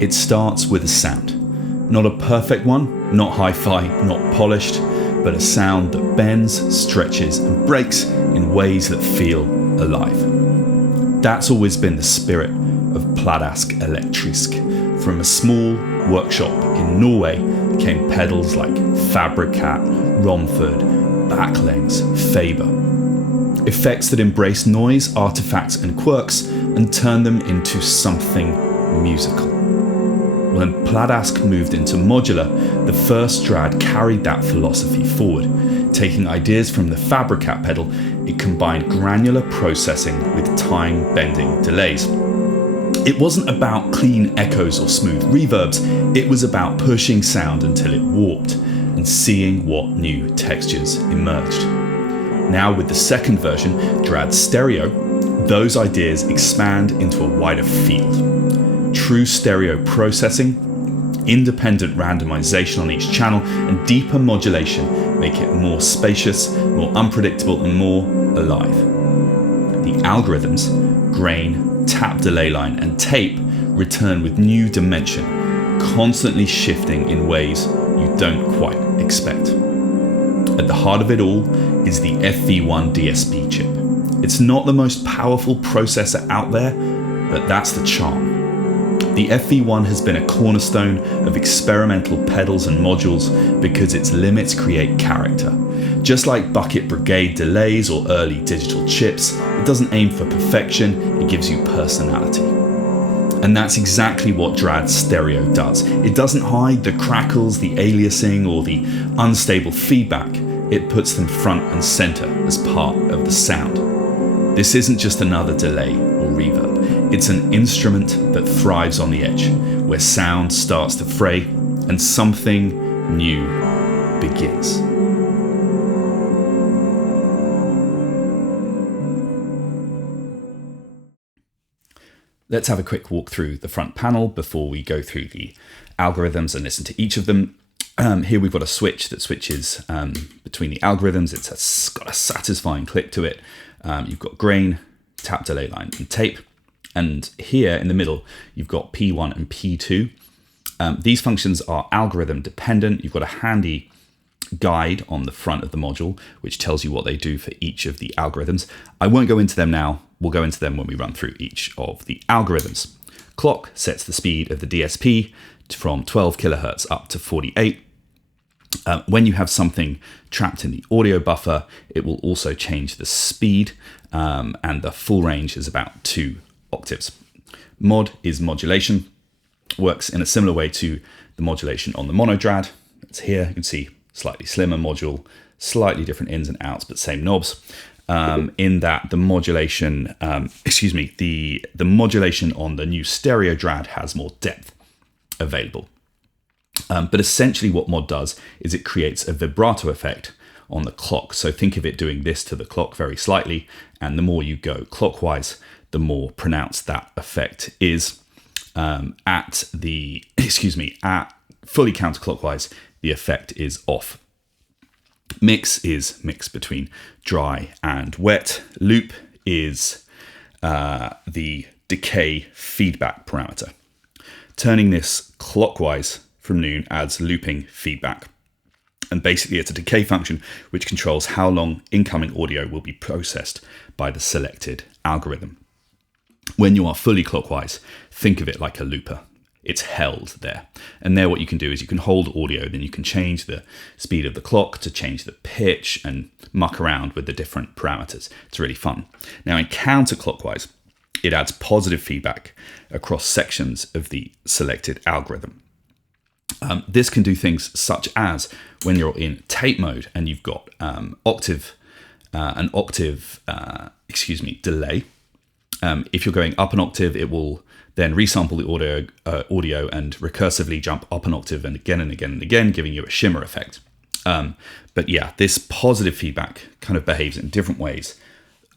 It starts with a sound. Not a perfect one, not hi-fi, not polished, but a sound that bends, stretches, and breaks in ways that feel alive. That's always been the spirit of Pladask Elektrisk. From a small workshop in Norway came pedals like Fabricat, Romford, Backlengs, Faber. Effects that embrace noise, artifacts, and quirks and turn them into something musical. When Pladask moved into modular, the first Dradd carried that philosophy forward. Taking ideas from the Fabricat pedal, it combined granular processing with time-bending delays. It wasn't about clean echoes or smooth reverbs, it was about pushing sound until it warped and seeing what new textures emerged. Now with the second version, Dradd Stereo, those ideas expand into a wider field. True stereo processing, independent randomization on each channel, and deeper modulation make it more spacious, more unpredictable, and more alive. The algorithms, grain, tap delay line, and tape return with new dimension, constantly shifting in ways you don't quite expect. At the heart of it all is the FV1 DSP chip. It's not the most powerful processor out there, but that's the charm. The FV1 has been a cornerstone of experimental pedals and modules because its limits create character. Just like Bucket Brigade delays or early digital chips, it doesn't aim for perfection, it gives you personality. And that's exactly what Dradd Stereo does. It doesn't hide the crackles, the aliasing, or the unstable feedback. It puts them front and center as part of the sound. This isn't just another delay or reverb. It's an instrument that thrives on the edge, where sound starts to fray and something new begins. Let's have a quick walk through the front panel before we go through the algorithms and listen to each of them. Here we've got a switch that switches between the algorithms. It's got a satisfying click to it. You've got grain, tap delay line, and tape. And here in the middle, you've got P1 and P2. These functions are algorithm dependent. You've got a handy guide on the front of the module, which tells you what they do for each of the algorithms. I won't go into them now. We'll go into them when we run through each of the algorithms. Clock sets the speed of the DSP from 12 kilohertz up to 48. When you have something trapped in the audio buffer, it will also change the speed, and the full range is about 2 octaves. Mod is modulation, works in a similar way to the modulation on the mono Dradd. It's here, you can see slightly slimmer module, slightly different ins and outs, but same knobs. In that the modulation, the modulation on the new Stereo Dradd has more depth available. But essentially what mod does is it creates a vibrato effect on the clock. So think of it doing this to the clock very slightly, and the more you go clockwise, the more pronounced that effect is. At fully counterclockwise, the effect is off. Mix is mix between dry and wet. Loop is the decay feedback parameter. Turning this clockwise from noon adds looping feedback. And basically it's a decay function which controls how long incoming audio will be processed by the selected algorithm. When you are fully clockwise, think of it like a looper. It's held there. And there what you can do is you can hold audio, then you can change the speed of the clock to change the pitch and muck around with the different parameters. It's really fun. Now in counterclockwise, it adds positive feedback across sections of the selected algorithm. This can do things such as when you're in tape mode and you've got an octave delay. If you're going up an octave, it will then resample the audio and recursively jump up an octave and again and again and again, giving you a shimmer effect. But yeah, this positive feedback kind of behaves in different ways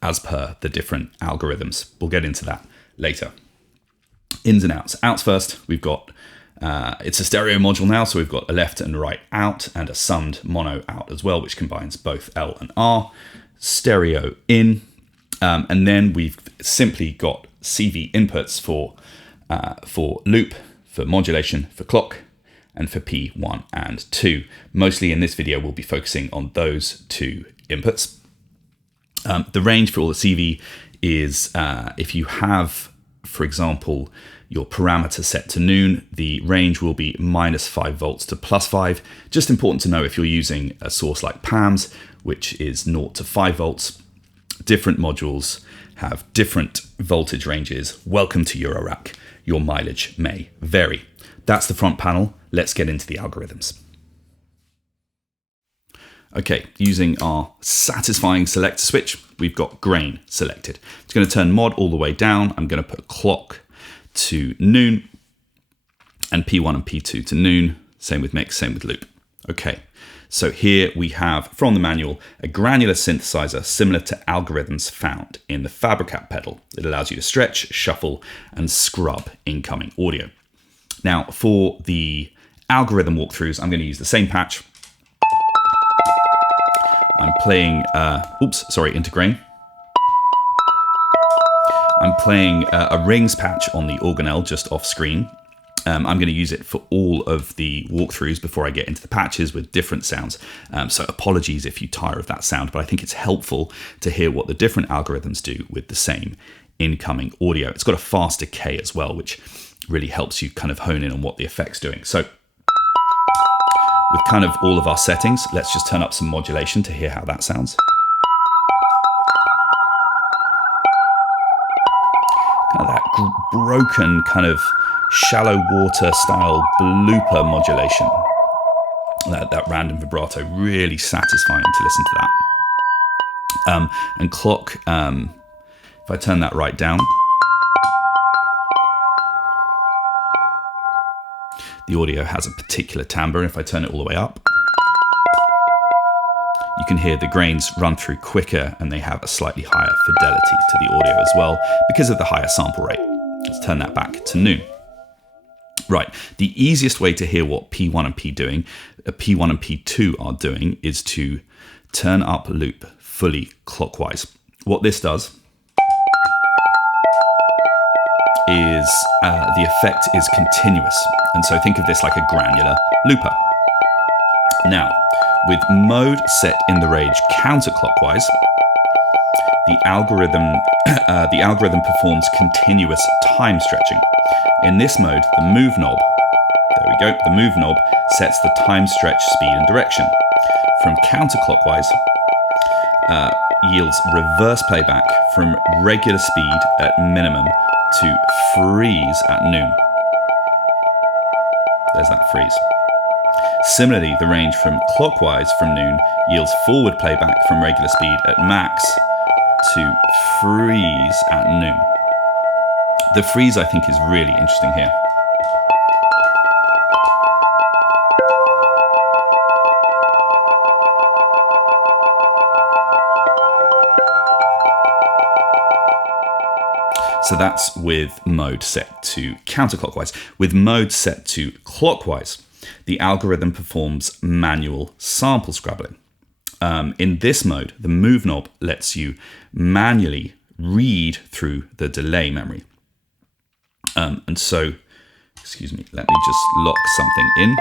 as per the different algorithms. We'll get into that later. Ins and outs. Outs first, we've got, it's a stereo module now, so we've got a left and right out and a summed mono out as well, which combines both L and R. Stereo in, and then we've simply got CV inputs for loop, for modulation, for clock, and for P1 and 2. Mostly in this video, we'll be focusing on those two inputs. The range for all the CV is if you have, for example, your parameter set to noon, the range will be -5 volts to +5. Just important to know if you're using a source like PAMS, which is 0 to 5 volts, different modules have different voltage ranges. Welcome to Eurorack. Your mileage may vary. That's the front panel. Let's get into the algorithms. Okay, using our satisfying selector switch, we've got grain selected. It's going to turn mod all the way down. I'm going to put clock to noon and P1 and P2 to noon. Same with mix, same with loop. Okay, so here we have from the manual a granular synthesizer similar to algorithms found in the Fabricat pedal. It allows you to stretch, shuffle, and scrub incoming audio. Now, for the algorithm walkthroughs, I'm going to use the same patch. I'm playing, into grain. I'm playing a rings patch on the organelle just off screen. I'm going to use it for all of the walkthroughs before I get into the patches with different sounds. So apologies if you tire of that sound, but I think it's helpful to hear what the different algorithms do with the same incoming audio. It's got a fast decay as well, which really helps you kind of hone in on what the effect's doing. So with kind of all of our settings, let's just turn up some modulation to hear how that sounds. Kind of that broken kind of shallow water style blooper modulation. That random vibrato, really satisfying to listen to that. And clock, if I turn that right down, the audio has a particular timbre. If I turn it all the way up, you can hear the grains run through quicker and they have a slightly higher fidelity to the audio as well because of the higher sample rate. Let's turn that back to noon. Right, the easiest way to hear what P1 and P1 and P2 are doing is to turn up loop fully clockwise. What this does is the effect is continuous. And so think of this like a granular looper. Now, with mode set in the range counterclockwise, the algorithm performs continuous time stretching. In this mode, the move knob, there we go, the move knob sets the time stretch speed and direction. From counterclockwise, yields reverse playback from regular speed at minimum to freeze at noon. There's that freeze. Similarly, the range from clockwise from noon yields forward playback from regular speed at max to freeze at noon. The freeze, I think, is really interesting here. So that's with mode set to counterclockwise. With mode set to clockwise, the algorithm performs manual sample scrubbing. In this mode, the move knob lets you manually read through the delay memory. And so, excuse me, let me just lock something in.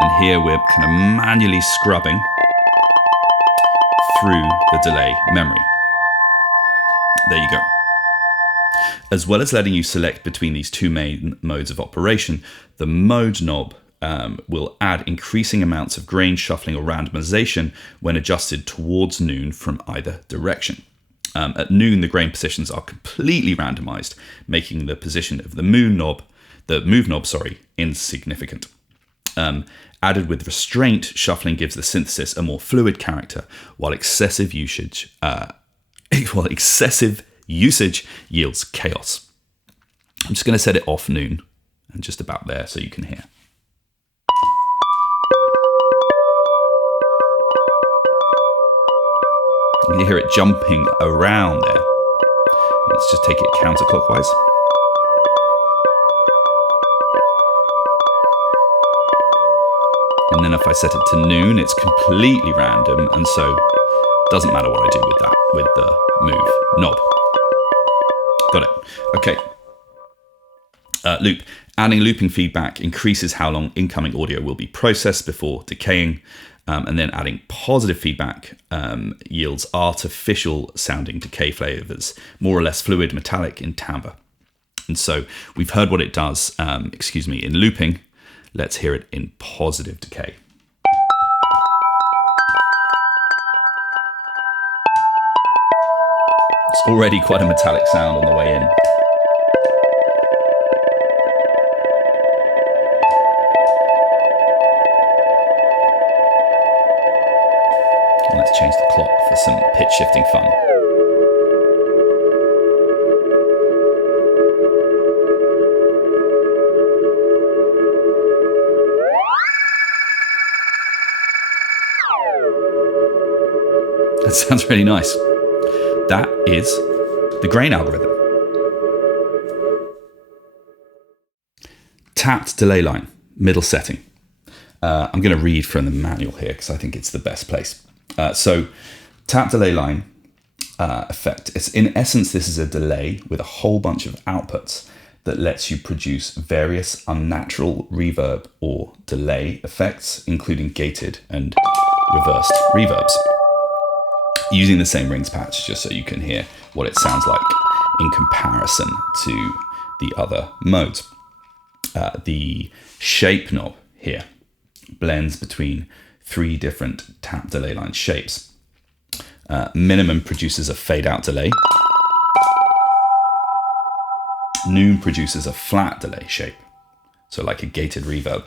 And here we're kind of manually scrubbing through the delay memory. There you go. As well as letting you select between these two main modes of operation, the mode knob will add increasing amounts of grain shuffling or randomization when adjusted towards noon from either direction. At noon, the grain positions are completely randomized, making the position of the move knob, insignificant. Added with restraint, shuffling gives the synthesis a more fluid character, while excessive usage yields chaos. I'm just going to set it off noon and just about there so you can hear. You can hear it jumping around there. Let's just take it counterclockwise. And then if I set it to noon, it's completely random, and so it doesn't matter what I do with that, with the move knob. Got it. Okay. Loop. Adding looping feedback increases how long incoming audio will be processed before decaying. And then adding positive feedback yields artificial sounding decay flavors, more or less fluid, metallic in timbre. And so we've heard what it does, in looping. Let's hear it in positive decay. It's already quite a metallic sound on the way in. And let's change the clock for some pitch shifting fun. That sounds really nice. That is the grain algorithm. Tapped delay line, middle setting. I'm going to read from the manual here because I think it's the best place. So tap delay line effect. It's in essence, this is a delay with a whole bunch of outputs that lets you produce various unnatural reverb or delay effects, including gated and reversed reverbs, using the same rings patch just so you can hear what it sounds like in comparison to the other modes. The shape knob here blends between 3 different tap delay line shapes. Minimum produces a fade out delay. Noon produces a flat delay shape, so like a gated reverb.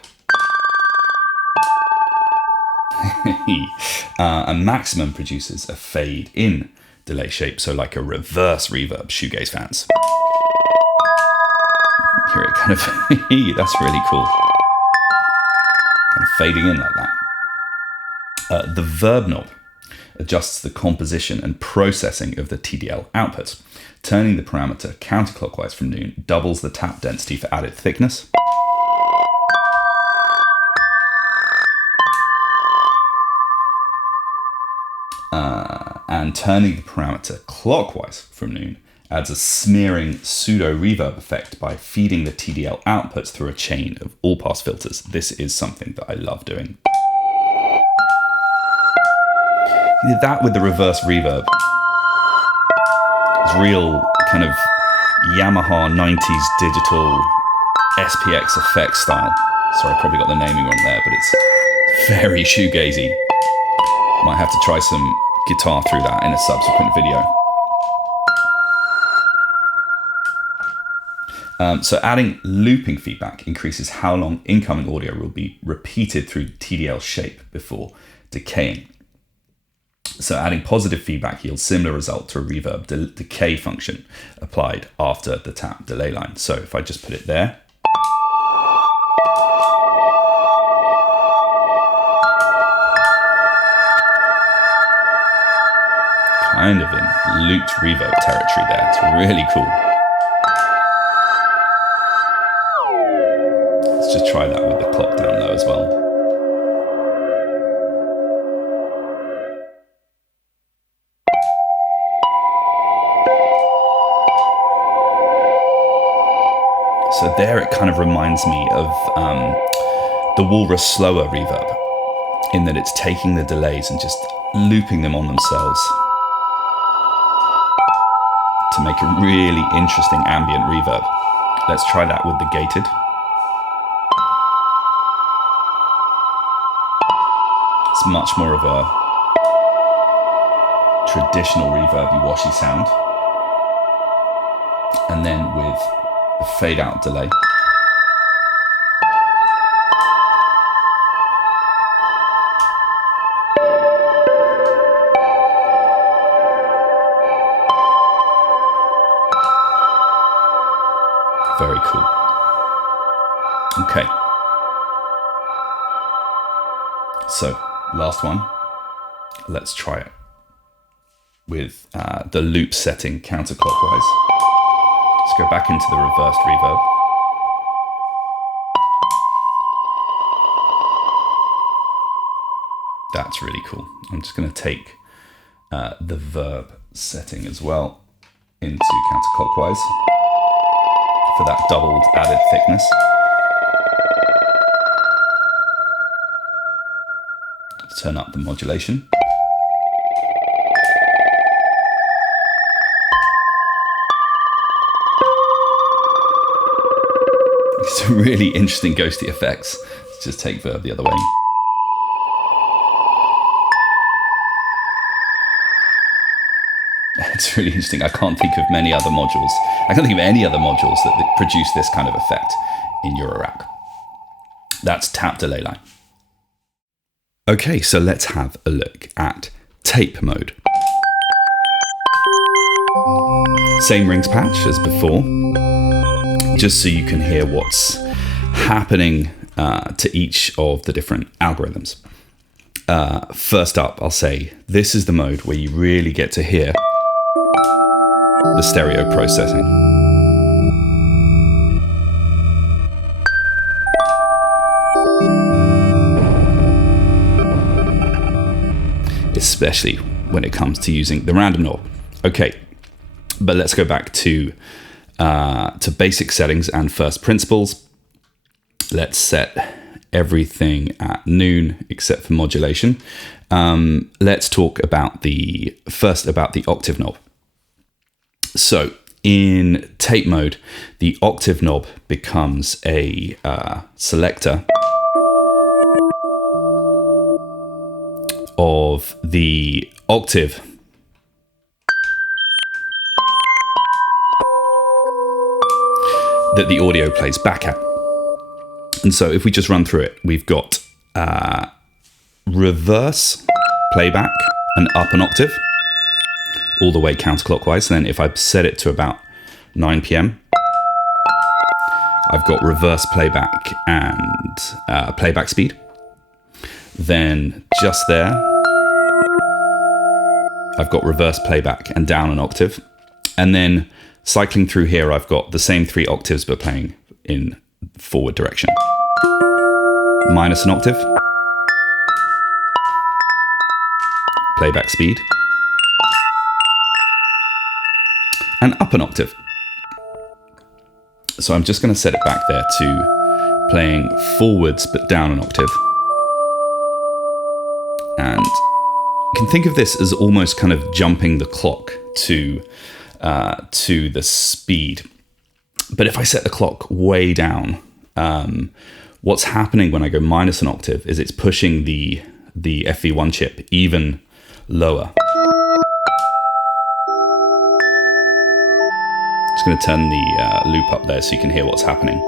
And maximum produces a fade in delay shape, so like a reverse reverb, shoegaze fans. Hear it kind of, that's really cool. Kind of fading in like that. The verb knob adjusts the composition and processing of the TDL output. Turning the parameter counterclockwise from noon doubles the tap density for added thickness. And turning the parameter clockwise from noon adds a smearing pseudo reverb effect by feeding the TDL outputs through a chain of all pass filters. This is something that I love doing. He did that with the reverse reverb. It's real kind of Yamaha 90s digital SPX effects style. Sorry, I probably got the naming wrong there, but it's very shoegazy. Might have to try some guitar through that in a subsequent video. So adding looping feedback increases how long incoming audio will be repeated through TDL shape before decaying. So adding positive feedback yields similar result to a reverb decay function applied after the tap delay line. So if I just put it there, kind of in looped reverb territory there. It's really cool. Let's just try that with the clock down low as well. So there it kind of reminds me of the Walrus slower reverb, in that it's taking the delays and just looping them on themselves to make a really interesting ambient reverb. Let's try that with the gated. It's much more of a traditional reverby washy sound. And then with the fade out delay. Very cool. Okay. So, last one. Let's try it with the loop setting counterclockwise. Let's go back into the reversed reverb. That's really cool. I'm just going to take the verb setting as well into counterclockwise for that doubled added thickness. Turn up the modulation. Some really interesting ghosty effects. Let's just take verb the other way. It's really interesting. I can't think of many other modules. I can't think of any other modules that produce this kind of effect in Eurorack. That's tap delay line. Okay, so let's have a look at tape mode. Same rings patch as before, just so you can hear what's happening to each of the different algorithms. First up, I'll say this is the mode where you really get to hear the stereo processing. Especially when it comes to using the random knob. Okay, but let's go back to basic settings and first principles. Let's set everything at noon except for modulation. Let's talk about the octave knob. So in tape mode, the octave knob becomes a selector of the octave that the audio plays back at. And so if we just run through it, we've got reverse playback and up an octave, all the way counterclockwise. And then if I set it to about 9 p.m, I've got reverse playback and playback speed. Then just there, I've got reverse playback and down an octave. And then cycling through here, I've got the same 3 octaves, but playing in forward direction. Minus an octave, playback speed, and up an octave. So I'm just going to set it back there to playing forwards, but down an octave. And you can think of this as almost kind of jumping the clock to the speed. But if I set the clock way down, what's happening when I go minus an octave is it's pushing the FV1 chip even lower. Just going to turn the loop up there so you can hear what's happening.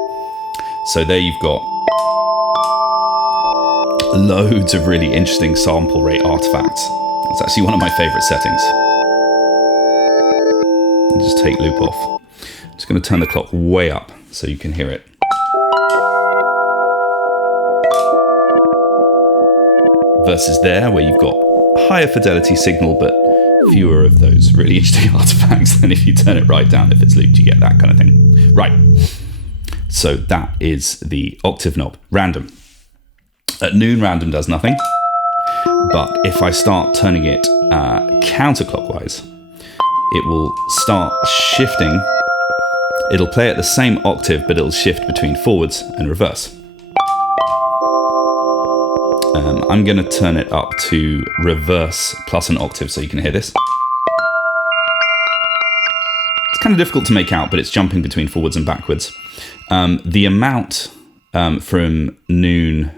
So there you've got loads of really interesting sample rate artifacts. It's actually one of my favorite settings. I'll just take loop off. I'm just going to turn the clock way up so you can hear it. Versus there, where you've got higher fidelity signal, but fewer of those really interesting artifacts than if you turn it right down. If it's looped, you get that kind of thing. Right. So that is the octave knob. Random. At noon, random does nothing. But if I start turning it counterclockwise, it will start shifting. It'll play at the same octave, but it'll shift between forwards and reverse. I'm going to turn it up to reverse plus an octave so you can hear this. It's kind of difficult to make out, but it's jumping between forwards and backwards. The amount from noon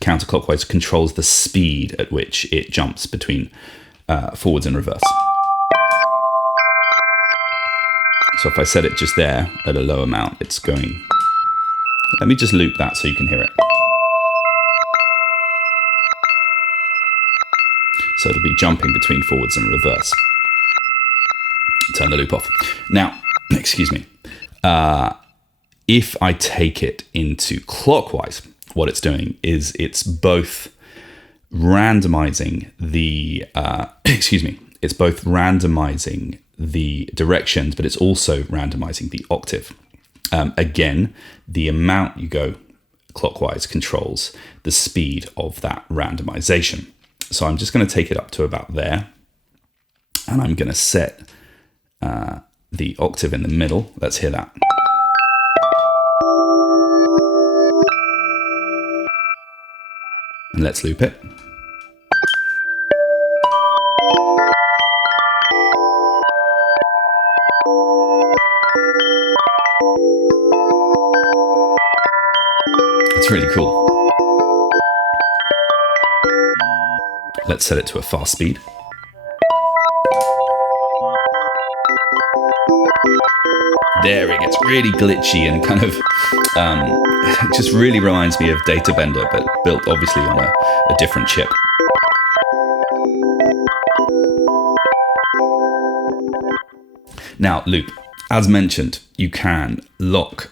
counterclockwise controls the speed at which it jumps between forwards and reverse. So if I set it just there at a low amount, it's going... Let me just loop that so you can hear it. So it'll be jumping between forwards and reverse. Turn the loop off. Now, excuse me. If I take it into clockwise, what it's doing is it's both randomizing the, it's both randomizing the directions, but it's also randomizing the octave. Again, the amount you go clockwise controls the speed of that randomization. So I'm just going to take it up to about there, and I'm going to set the octave in the middle. Let's hear that. And let's loop it. It's really cool. Let's set it to a fast speed. There it gets really glitchy and kind of it just really reminds me of Data Bender, but built obviously on a different chip. Now, loop. As mentioned, you can lock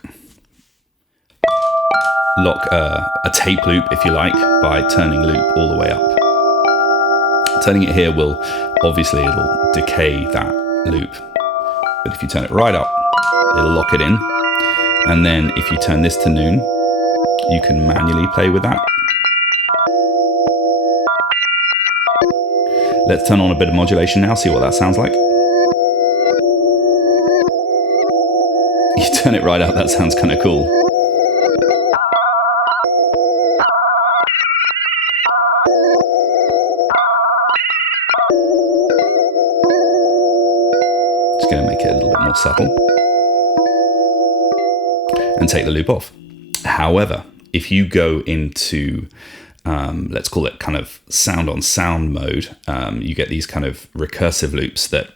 a tape loop, if you like, by turning loop all the way up. Turning it here will, obviously, it'll decay that loop. But if you turn it right up, it'll lock it in. And then if you turn this to noon, you can manually play with that. Let's turn on a bit of modulation now, see what that sounds like. You turn it right up, that sounds kind of cool. Just going to make it a little bit more subtle. And take the loop off. However, if you go into, let's call it kind of sound on sound mode, you get these kind of recursive loops that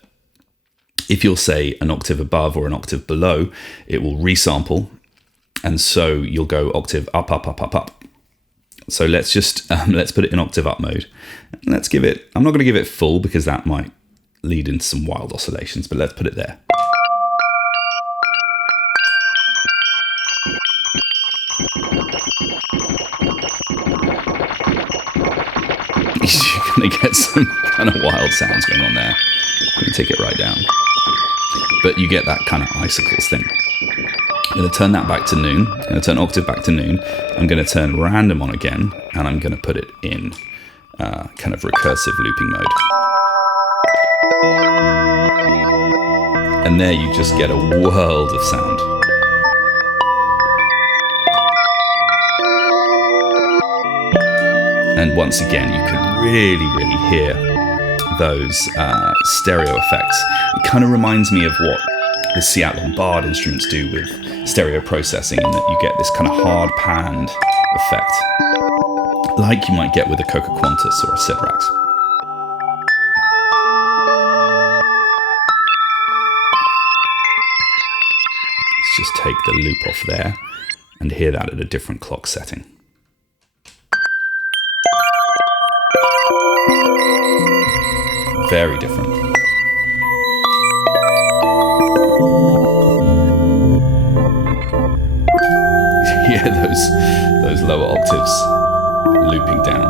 if you'll say an octave above or an octave below, it will resample. And so you'll go octave up, up, up, up, up. So let's just, let's put it in octave up mode. Let's give it, I'm not going to give it full because that might lead into some wild oscillations, but let's put it there. You're going to get some kind of wild sounds going on there. Let me take it right down. But you get that kind of icicles thing. I'm going to turn that back to noon. I'm going to turn octave back to noon. I'm going to turn random on again, and I'm going to put it in kind of recursive looping mode. And there you just get a world of sound. And once again, you can really hear those stereo effects. It kind of reminds me of what the Seattle and Bard instruments do with stereo processing, in that you get this kind of hard panned effect, like you might get with a Coca Quantus or a Sidrax. Let's just take the loop off there and hear that at a different clock setting. Very different. Yeah, those lower octaves looping down.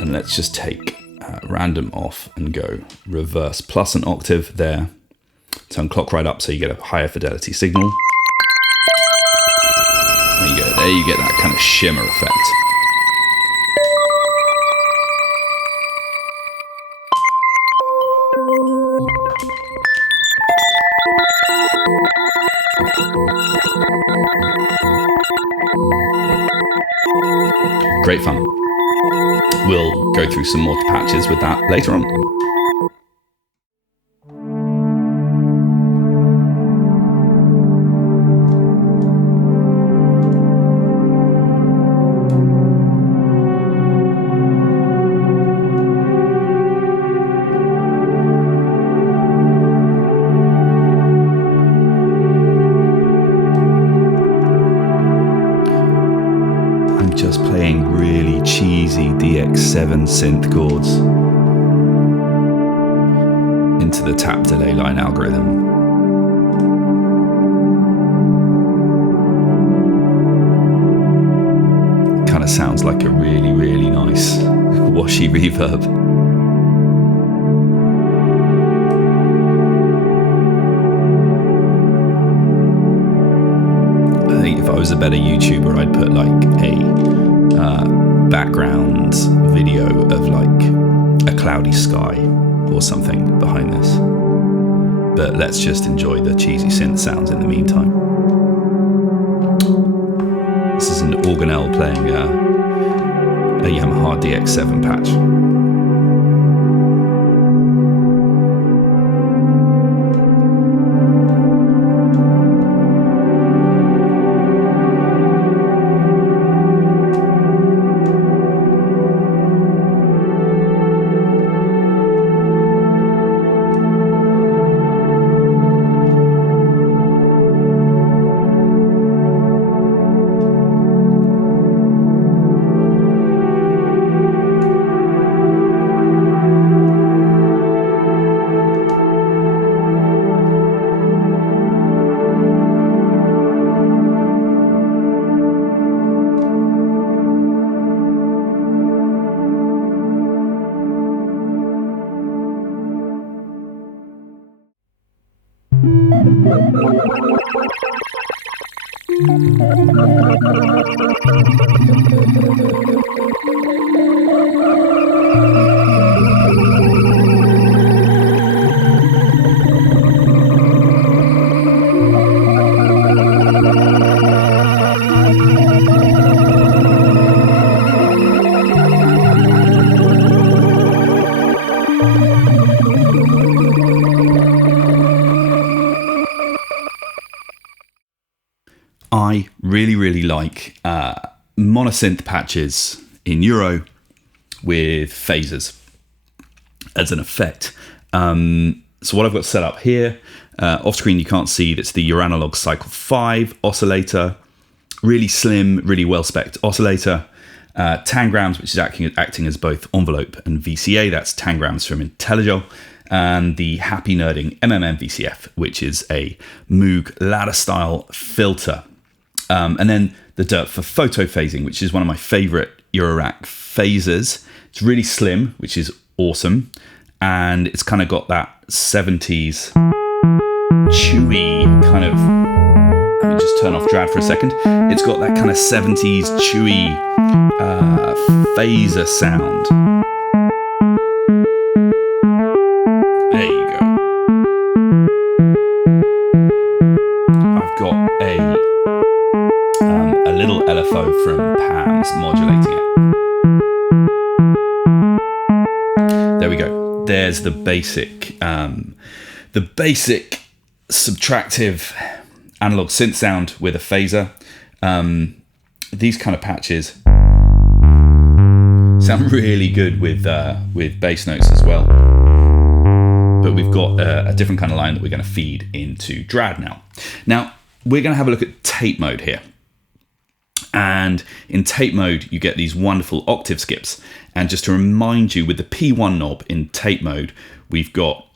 And let's just take random off and go reverse plus an octave there. Turn clock right up so you get a higher fidelity signal. There you go. There you get that kind of shimmer effect. Great fun. We'll go through some more patches with that later on. Just playing really cheesy DX7 synth chords into the tap delay line algorithm. It kind of sounds like a really nice washy reverb. I think if I was a better YouTuber, I'd put like a background video of like a cloudy sky or something behind this. But let's just enjoy the cheesy synth sounds in the meantime. This is an organelle playing a Yamaha DX7 patch. I really like monosynth patches in Euro with phasers as an effect. So what I've got set up here, off screen you can't see, that's the Euranalog Cycle 5 oscillator, really slim, really well-spec'd oscillator. Tangrams, which is acting as both envelope and VCA, that's Tangrams from IntelliGel, and the Happy Nerding MMM VCF, which is a Moog ladder style filter. And then the DERP for photo phasing, which is one of my favorite Eurorack phasers. It's really slim, which is awesome. And it's kind of got that 70s chewy kind of, let me just turn off Dradd for a second. It's got that kind of 70s chewy phaser sound. There you go. I've got a little LFO from Pams modulating it. There we go. There's the basic subtractive analog synth sound with a phaser. These kind of patches sound really good with bass notes as well. But we've got a different kind of line that we're going to feed into Dradd now. Now, we're going to have a look at tape mode here. And in tape mode, you get these wonderful octave skips. And just to remind you, with the P1 knob in tape mode, we've got,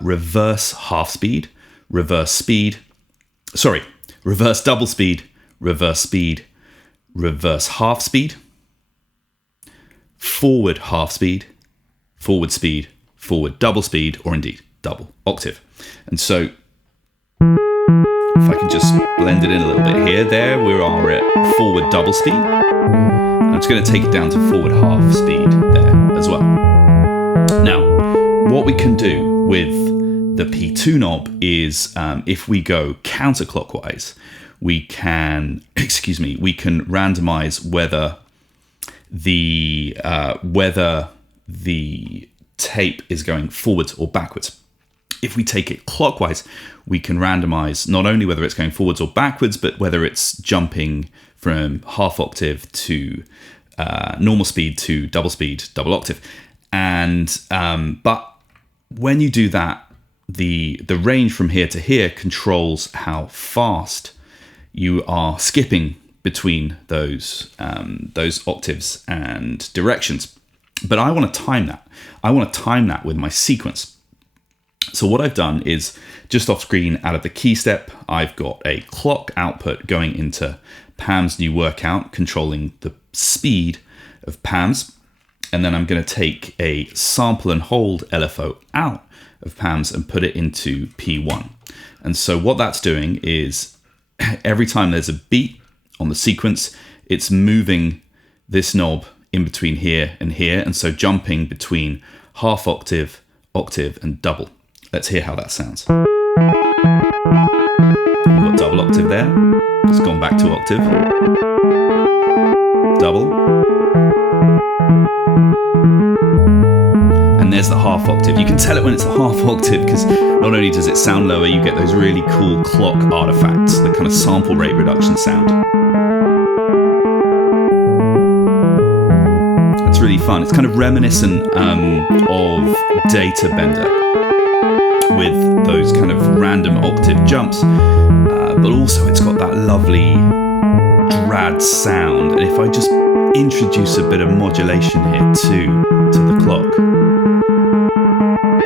reverse half speed, reverse double speed, reverse half speed, forward half speed, forward double speed, or indeed double octave. And so if I can just blend it in a little bit here, there we are at forward double speed. I'm just going to take it down to forward half speed there as well. Now, what we can do with the P2 knob is if we go counterclockwise, we can randomize whether the tape is going forwards or backwards. If we take it clockwise, we can randomize not only whether it's going forwards or backwards, but whether it's jumping from half octave to normal speed to double speed, double octave. And but when you do that, the range from here to here controls how fast you are skipping between those octaves and directions. But I want to time that. I want to time that with my sequence. So what I've done is, just off screen out of the key step, I've got a clock output going into Pam's new workout, controlling the speed of Pam's. And then I'm going to take a sample and hold LFO out of Pam's and put it into P1. And so what that's doing is, every time there's a beat on the sequence, it's moving this knob in between here and here, and so jumping between half octave, octave, and double. Let's hear how that sounds. We've got double octave there. It's gone back to octave. Double. And there's the half octave. You can tell it when it's a half octave because not only does it sound lower, you get those really cool clock artifacts, the kind of sample rate reduction sound. It's really fun. It's kind of reminiscent of Data Bender with those kind of random octave jumps, but also it's got that lovely Dradd sound. And if I just introduce a bit of modulation here too to the clock,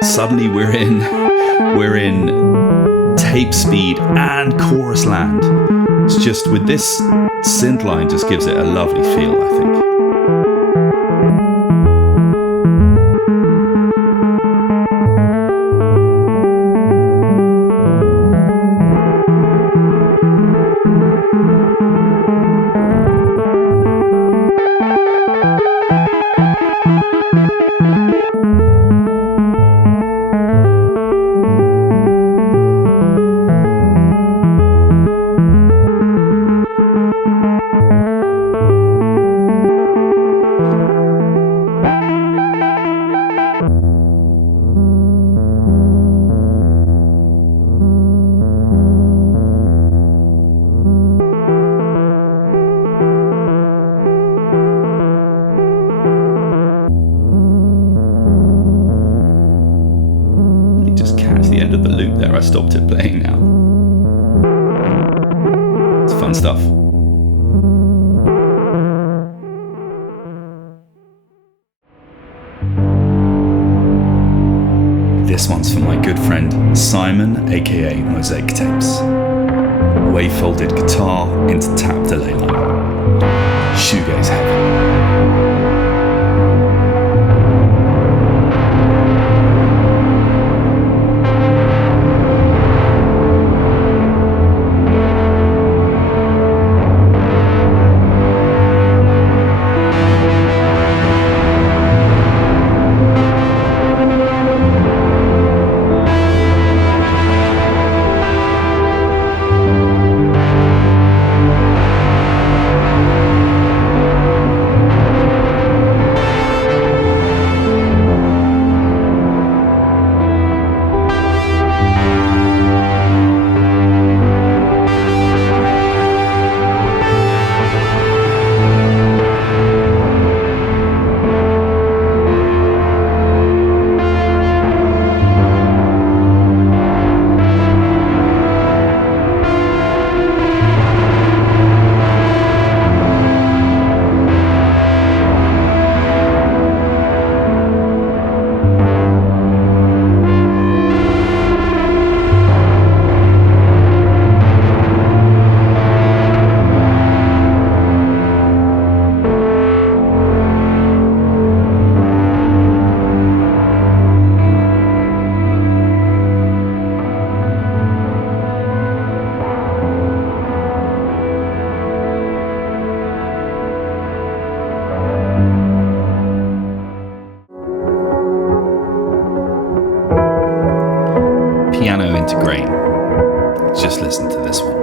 suddenly we're in tape speed and chorus land. It's just with this synth line just gives it a lovely feel, I think. Of the loop there, I stopped it playing now. It's fun stuff. This one's for my good friend Simon, aka Mosaic Tapes. Wave folded guitar into tap delay line. Shoegaze heaven. Piano into grain. Just listen to this one.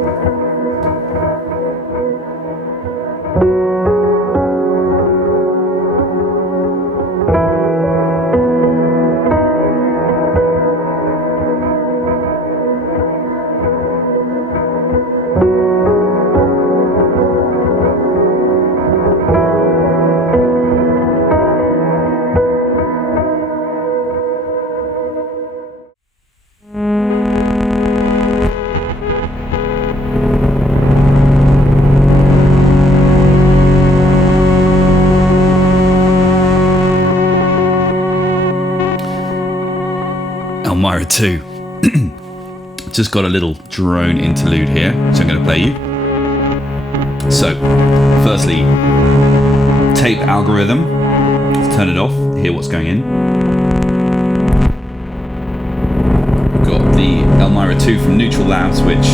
Elmyra 2. Just got a little drone interlude here, which I'm going to play you. So, firstly, tape algorithm. Let's turn it off, hear what's going in. We've got the Elmyra 2 from Neutral Labs, which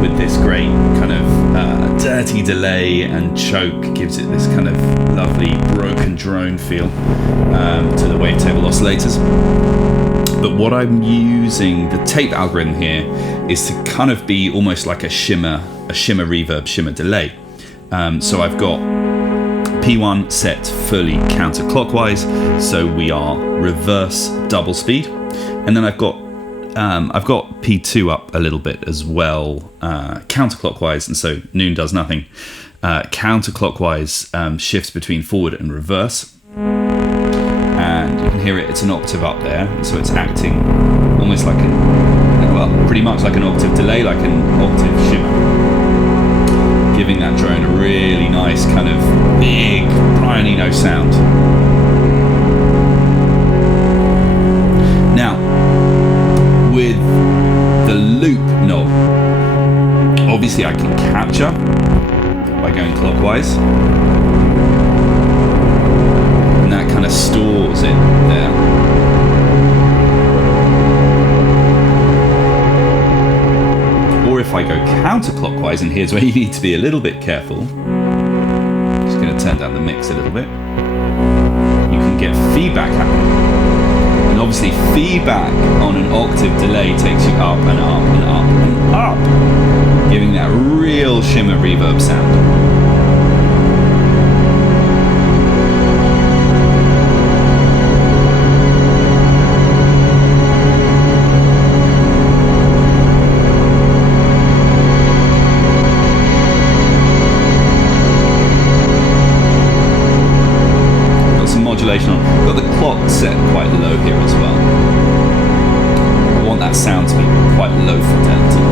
with this great kind of dirty delay and choke gives it this kind of lovely broken drone feel to the wavetable oscillators. But what I'm using the tape algorithm here is to kind of be almost like a shimmer reverb, shimmer delay. So I've got P1 set fully counterclockwise, so we are reverse double speed, and then I've got P2 up a little bit as well, counterclockwise, and so noon does nothing. Counterclockwise shifts between forward and reverse, and you can hear it, it's an octave up there, so it's acting almost like pretty much like an octave delay, like an octave shimmer, giving that drone a really nice kind of big pianino sound. Now, with the loop knob, obviously I can capture by going clockwise, and that kind of stores it there. Or if I go counterclockwise, and here's where you need to be a little bit careful, just going to turn down the mix a little bit, you can get feedback happening. And obviously feedback on an octave delay takes you up and up and up and up, giving that real shimmer reverb sound. Modulation on. Got the clock set quite low here as well. I want that sound to be quite low fidelity.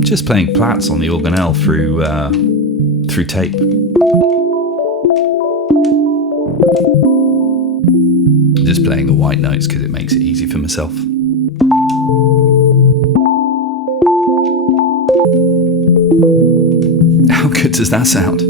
Just playing Plaits on the organelle through tape. Just playing the white notes because it makes it easy for myself. How good does that sound?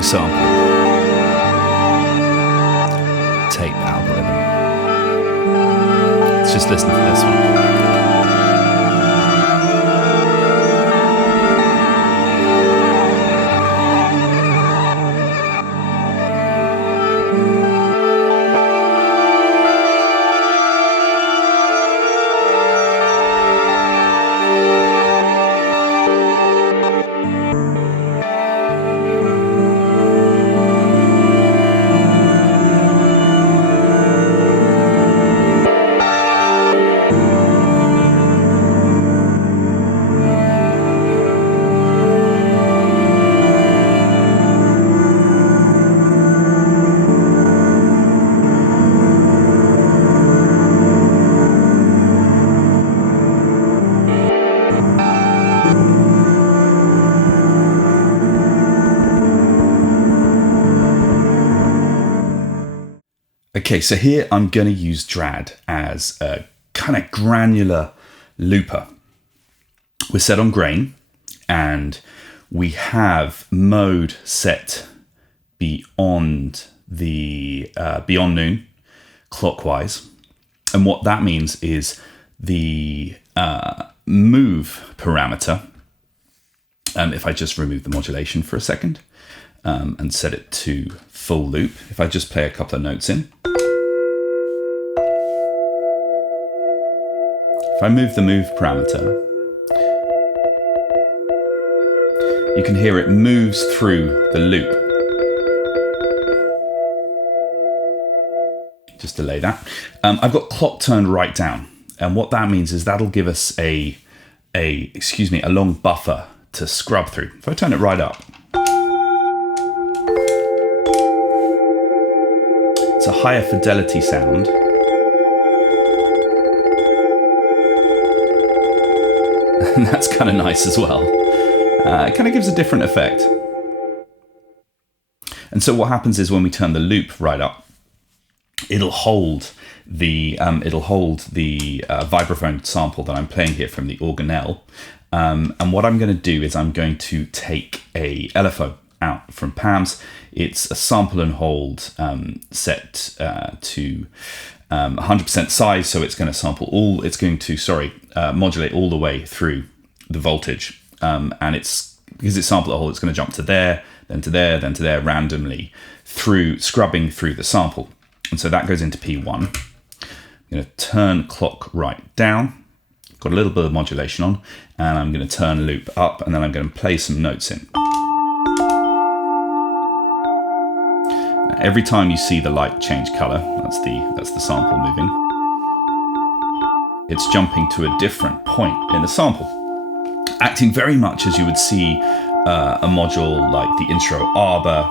opening sample. Tape algorithm. Let's just listen to this one. Okay, so here I'm going to use Dradd as a kind of granular looper. We're set on grain, and we have mode set beyond noon, clockwise. And what that means is the move parameter. If I just remove the modulation for a second and set it to full loop, if I just play a couple of notes in. If I move the move parameter, you can hear it moves through the loop. Just delay that. I've got clock turned right down, and what that means is that'll give us a long buffer to scrub through. If I turn it right up, it's a higher fidelity sound. And that's kind of nice as well. It kind of gives a different effect. And so what happens is when we turn the loop right up, it'll hold the vibraphone sample that I'm playing here from the organelle. And what I'm going to do is I'm going to take a LFO out from PAMS. It's a sample and hold set to 100% size, so it's going to modulate all the way through the voltage, and it's because it's sample and hold, it's going to jump to there, then to there, then to there, randomly scrubbing through the sample. And so that goes into P1. I'm going to turn clock right down, got a little bit of modulation on, and I'm going to turn loop up, and then I'm going to play some notes in. Every time you see the light change color, that's the sample moving, it's jumping to a different point in the sample, acting very much as you would see a module like the intro arbor,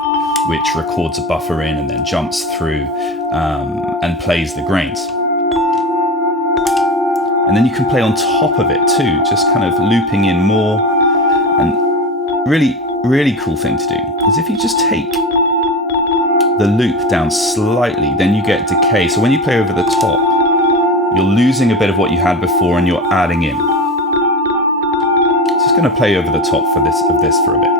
which records a buffer in and then jumps through and plays the grains. And then you can play on top of it too, just kind of looping in more. And really cool thing to do is if you just take the loop down slightly, then you get decay. So when you play over the top, you're losing a bit of what you had before and you're adding in. Just going to play over the top of this for a bit.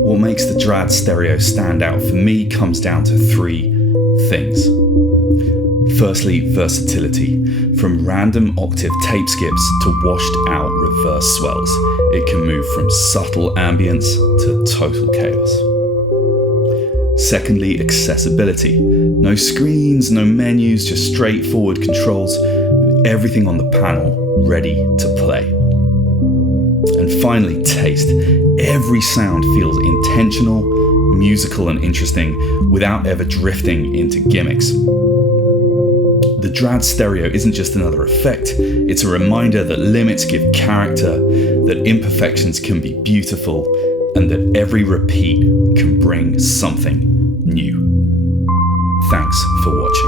What makes the Dradd stereo stand out for me comes down to three things. Firstly, versatility. From random octave tape skips to washed out reverse swells, it can move from subtle ambience to total chaos. Secondly, accessibility. No screens, no menus, just straightforward controls, with everything on the panel ready to play. And finally, taste. Every sound feels intentional, musical and interesting without ever drifting into gimmicks. The Dradd stereo isn't just another effect, it's a reminder that limits give character, that imperfections can be beautiful, and that every repeat can bring something new. Thanks for watching.